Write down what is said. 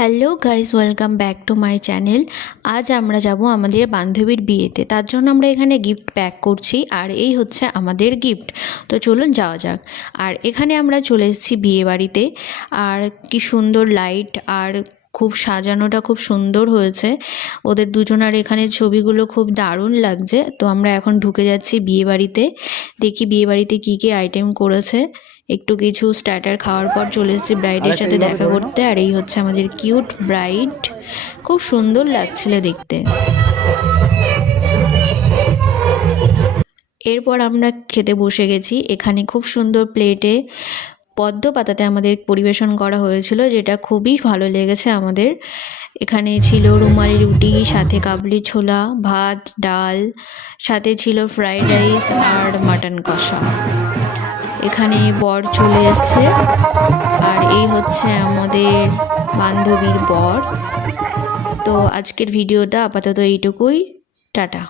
Hello guys, welcome back to my channel. আজ আমরা যাব আমাদের বান্ধবীর বিয়েতে, তার জন্য আমরা এখানে গিফট প্যাক করছি। আর এই হচ্ছে আমাদের গিফট। তো চলুন যাওয়া যাক। আর এখানে আমরা চলে এসেছি বিয়ে বাড়িতে। আর কি সুন্দর লাইট, আর খুব সাজানোটা খুব সুন্দর হয়েছে। ওদের দুজনার এখানে ছবিগুলো খুব দারুণ লাগছে। তো আমরা এখন ঢুকে যাচ্ছি বিয়ে বাড়িতে। দেখি বিয়ে বাড়িতে কী কী আইটেম করেছে। একটু কিছু স্টার্টার খাওয়ার পর চলে এসেছি ব্রাইডের সাথে দেখা করতে। আর এই হচ্ছে আমাদের কিউট ব্রাইড, খুব সুন্দর লাগছিল দেখতে। এরপর আমরা খেতে বসে গেছি। এখানে খুব সুন্দর প্লেটে পদ্ম পাতাতে আমাদের পরিবেশন করা হয়েছিল, যেটা খুবই ভালো লেগেছে আমাদের। এখানে ছিল রুমালি রুটি, সাথে কাবলি ছোলা, ভাত, ডাল, সাথে ছিল ফ্রাইড রাইস আর মাটন কষা। এখানে বর চলে এসছে, আর এই হচ্ছে আমাদের বান্ধবীর বর। তো আজকের ভিডিওটা আপাতত এইটুকুই। টাটা।